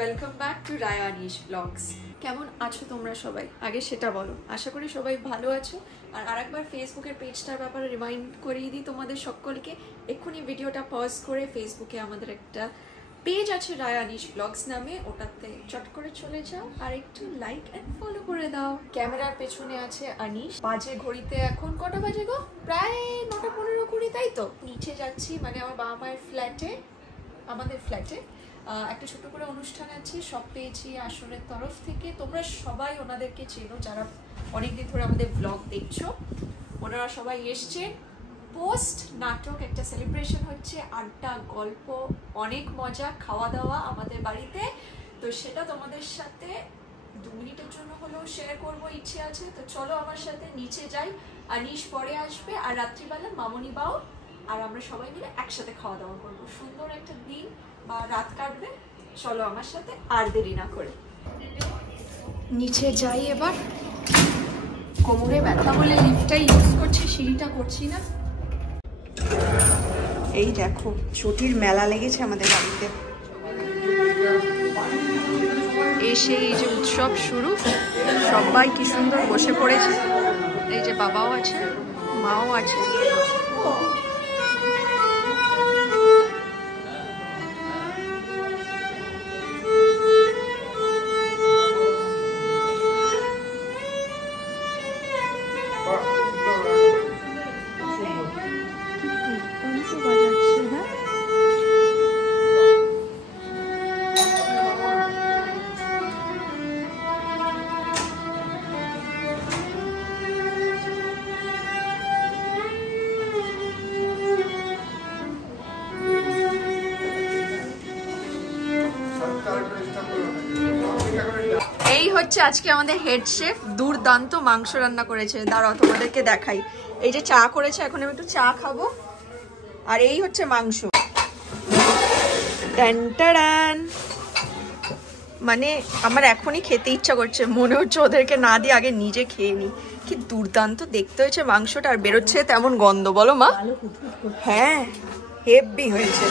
Welcome back to Raya Anish vlogs. কেমন আছো তোমরা সবাই? আগে সেটা বলো। আশা করি সবাই ভালো আছো। আর আরেকবার ফেসবুকের পেজটার ব্যাপারে রিমাইন্ড করিয়ে দিই তোমাদের সকলকে, এক্ষুনি ভিডিওটা পজ করে ফেসবুকে আমাদের একটা পেজ আছে রায়া আনিশ ব্লগস নামে, ওটাতে চট করে চলে যাও আর একটু লাইক অ্যান্ড ফলো করে দাও। ক্যামেরার পেছনে আছে আনিশ। বাজে ঘড়িতে এখন কটা বাজে গো? প্রায় 9:15 তাই তো। নিচে যাচ্ছি, মানে আমার বাবা মায়ের ফ্ল্যাটে, আমাদের ফ্ল্যাটে একটা ছোট করে অনুষ্ঠান আছে, সব পেয়েছি আসরের তরফ থেকে। তোমরা সবাই ওনাদেরকে চেনো যারা অনেকদিন ধরে আমাদের ব্লগ দেখছো। ওনারা সবাই এসছে। পোস্ট নাটক একটা সেলিব্রেশন হচ্ছে, আড্ডা, গল্প, অনেক মজা, খাওয়া দাওয়া আমাদের বাড়িতে। তো সেটা তোমাদের সাথে 2 মিনিটের জন্য হলেও শেয়ার করবো ইচ্ছে আছে। তো চলো আমার সাথে নিচে যাই। আনিশ পরে আসবে আর রাত্রিবেলা মামনি বাও আর আমরা সবাই মিলে একসাথে খাওয়া দাওয়া করবো। সুন্দর একটা দিন বা রাত কাটবে। চলো আমার সাথে, আর দেরি না করে নিচে যাই এবার। কোমরে ব্যথা বলে লিফটটাই ইউজ করছি, সিঁড়িটা করছি না। এই দেখো চটির মেলা লেগেছে আমাদের বাড়িতে। এসে এই যে উৎসব শুরু, সবাই কি সুন্দর বসে পড়েছে। এই যে বাবাও আছে, মাও আছে। এই হচ্ছে আজকে আমাদের হেড শেফ, দুর্দান্ত মাংস রান্না করেছে। দাঁড়াও তোমাদেরকে দেখাই। এই যে চা করেছে, এখন আমি একটু চা খাবো। আর এই হচ্ছে মাংস। টান, মানে আমার এখনই খেতে ইচ্ছা করছে, মনে হচ্ছে ওদেরকে না দিয়ে আগে নিজে খেয়ে নি। কি দুর্দান্ত দেখতে হয়েছে মাংসটা, আর বেরোচ্ছে তেমন গন্ধ, বলো মা? হ্যাঁ, হেভি হয়েছে।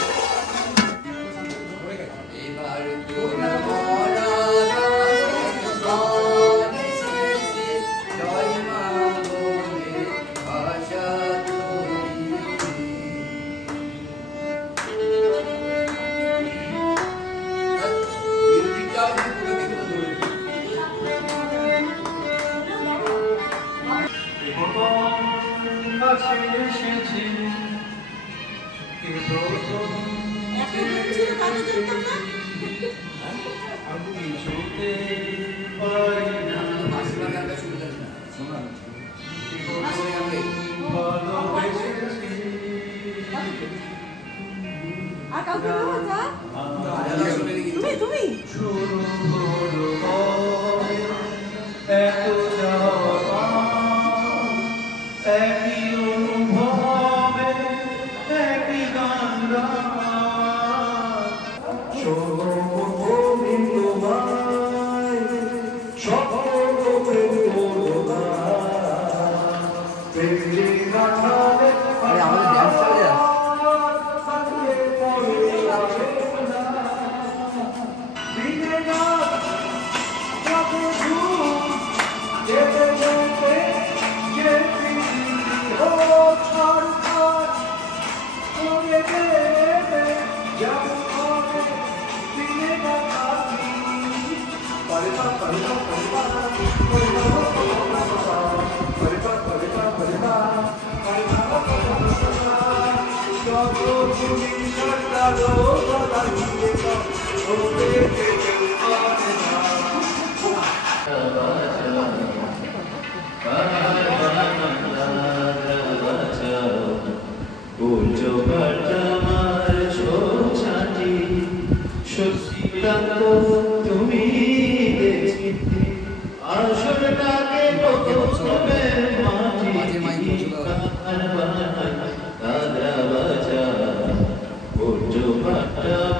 তুমি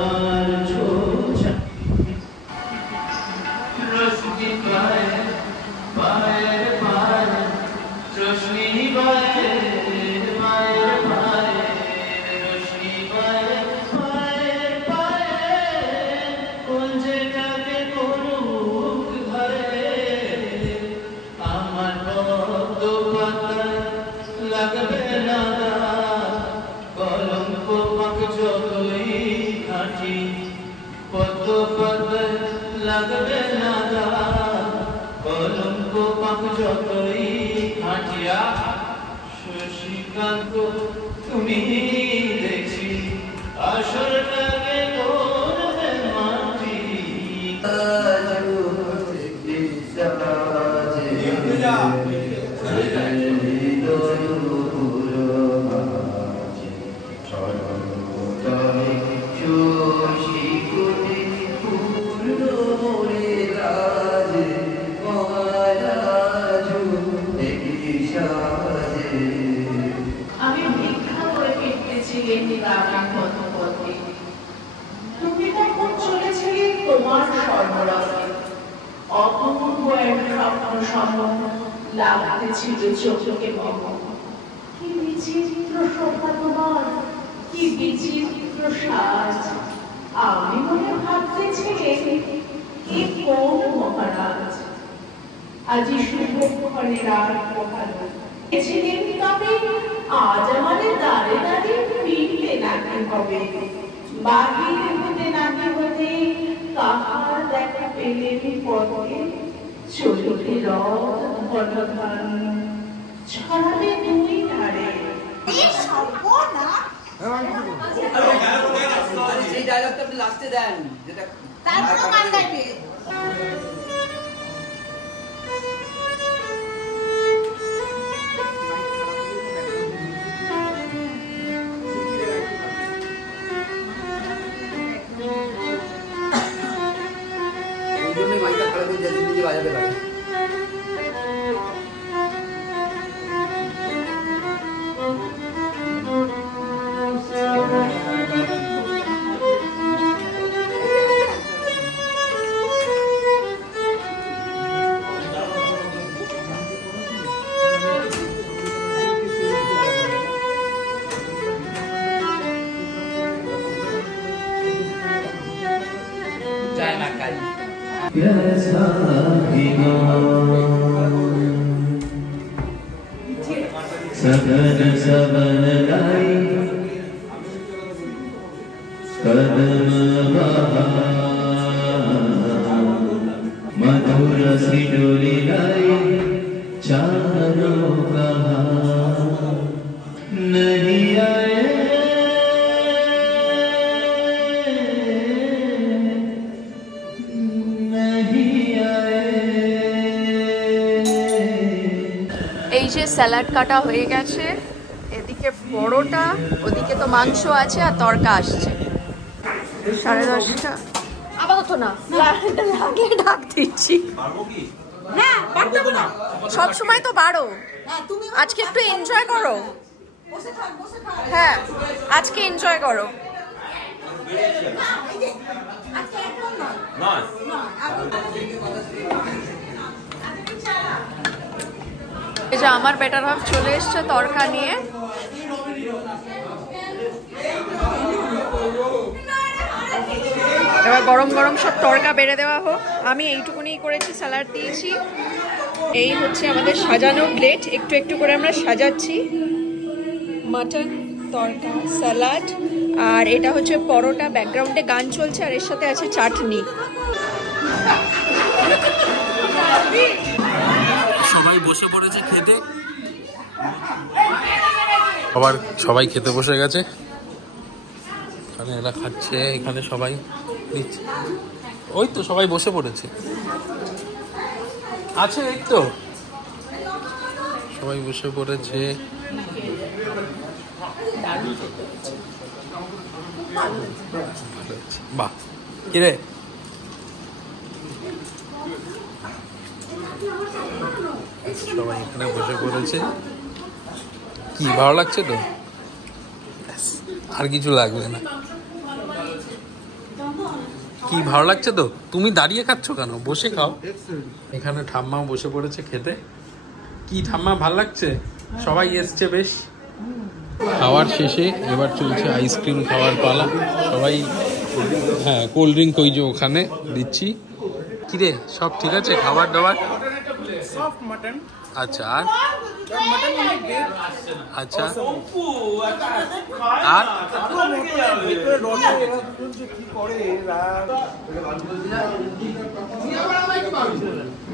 Bye. শশীকান্ত তুমি দেখছি আসরটাকে করবে মাটি আমি ভিক্ষা করে ফিরতেছি তুমি তখন চলেছিলে তোমার সর্বরসে অপূর্ব এক স্বপ্ন সম্ভব লাগতেছিল চোখে মম কি বিচিত্র শোভা তোমার, কি বিচিত্র সাজ। আমি মনে ভাবতেছিলে কি কোন মহারাজ আজি শুভক্ষণে রাত পোহালো এছিলেন তবে আজ আমাদের দাঁড়ে দাঁড়িয়ে ফিরতে নাকি হবে বাহির হতে নাকি হতে কাহার দেখা পেলেন পথে চলবে রথ ঘনঘন ছড়াবে দুই ধারে সেই ডায়লগটা আপনি লাস্টে দেন, যেটা তারপর গান গাইবে। ওই জন্যই মাইকটা খারাপ হয়ে যাচ্ছে, নিজে বাজাতে পারে। জয় মা কালী। सगन सबन लाई कदम मधुर सिडोली लाई चारों कहा नहीं आए এই যে স্যালাড কাটা হয়ে গেছে, এদিকে পরোটা, ওদিকে তো মাংস আছে আর তরকা আসছে। 10:30 আপাতত না, লাগলে ডাক দিচ্ছি। সব সময় তো বাড়ো, আজকে একটু এনজয় করো। হ্যাঁ, আজকে এনজয় করো। এই যে আমার বেটার হাফ চলে এসছে তরকা নিয়ে। এবার গরম গরম সব তরকা বেড়ে দেওয়া হোক। আমি এইটুকুনি করেছি, স্যালাড দিয়েছি। এই হচ্ছে আমাদের সাজানো প্লেট, একটু একটু করে আমরা সাজাচ্ছি। মাটন, তরকা, স্যালাড, আর এটা হচ্ছে পরোটা। ব্যাকগ্রাউন্ডে গান চলছে আর এর সাথে আছে চাটনি। সবাই বসে পড়েছে খেতে, সবাই খেতে বসে গেছে। এখানে এরা খাচ্ছে, এখানে সবাই দিচ্ছে। ওই তো সবাই বসে পড়েছে, আছে এই তো সবাই বসে পড়েছে। বাহ, কিরে সবাই এখানে বসে পড়েছে। কি ভালো লাগছে তো, আর কিছু লাগবে না। কি ভালো লাগছে তো? তুমি দাঁড়িয়ে খাচ্ছ কেন? বসে খাও। এখানে ঠাম্মা বসে পড়েছে খেতে। কি ঠাম্মা, ভাল লাগছে? সবাই এসছে বেশ। খাওয়ার শেষে এবার চলছে আইসক্রিম খাওয়ার পালা। সবাই, হ্যাঁ, কোল্ড ড্রিঙ্ক ওই যে ওখানে দিচ্ছি। কিরে, সব ঠিক আছে খাবার দাবার? Soft mutton. আচ্ছা, আর আচ্ছা আর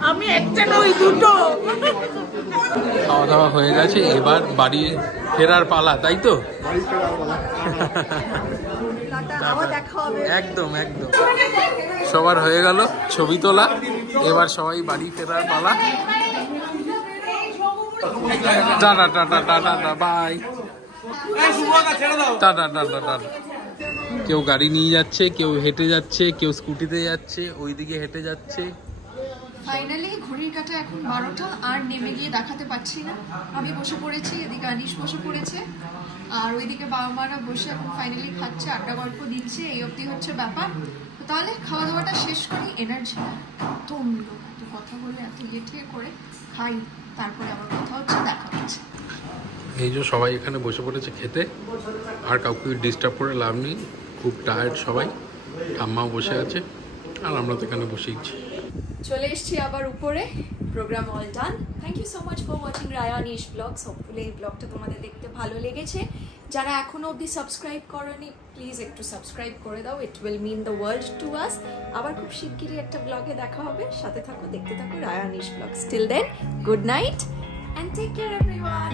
আমি একটা নই দুটো। খাওয়া দাওয়া হয়ে গেছে, এবার বাড়ি ফেরার পালা, তাই তো? একদম একদম সবার হয়ে গেল ছবি তোলা, এবার সবাই বাড়ি ফেরার পালা। Tata tata tata bye, tata tata tata. কেউ গাড়ি নিয়ে যাচ্ছে, কেউ হেঁটে যাচ্ছে, কেউ স্কুটিতে যাচ্ছে, ওইদিকে হেঁটে যাচ্ছে। ফাইনালি ঘড়ির কাঁটা এখন 12টা, আর নেমে গিয়ে দেখাতে পাচ্ছি না। আমি বসে পড়েছি, এদিকে আনিশ বসে পড়েছে, আর ওইদিকে বাবা মারা বসে এখন ফাইনালি খাচ্ছে, আড্ডা গল্প দিচ্ছে, এই অবধি হচ্ছে ব্যাপার। তো তাহলে খাওয়া দাওয়াটা শেষ করি, এনার্জি এত লোক এত কথা বলে এত ইয়ে করে খাই, তারপরে আবার কথা হচ্ছে, দেখা হচ্ছে। এই যে সবাই এখানে বসে পড়েছে খেতে, আর কাউকে ডিস্টার্ব করে লাভ নেই, খুব টায়ার্ড সবাই। ঠাম্মাও বসে আছে আর আমরা তো এখানে বসেইছি। চলে এসেছি আবার উপরে, program all done. Thank you so much for watching Raya Anish vlogs. Hopefully এই ব্লগটা তোমাদের দেখতে ভালো লেগেছে। যারা এখনো অবধি সাবস্ক্রাইব করোনি, প্লিজ একটু সাবস্ক্রাইব করে দাও, it will mean the world to us. আবার খুব শিগগিরই একটা ব্লগে দেখা হবে, সাথে থাকো, দেখতে থাকো Raya Anish vlogs. Till then, good night and take care everyone.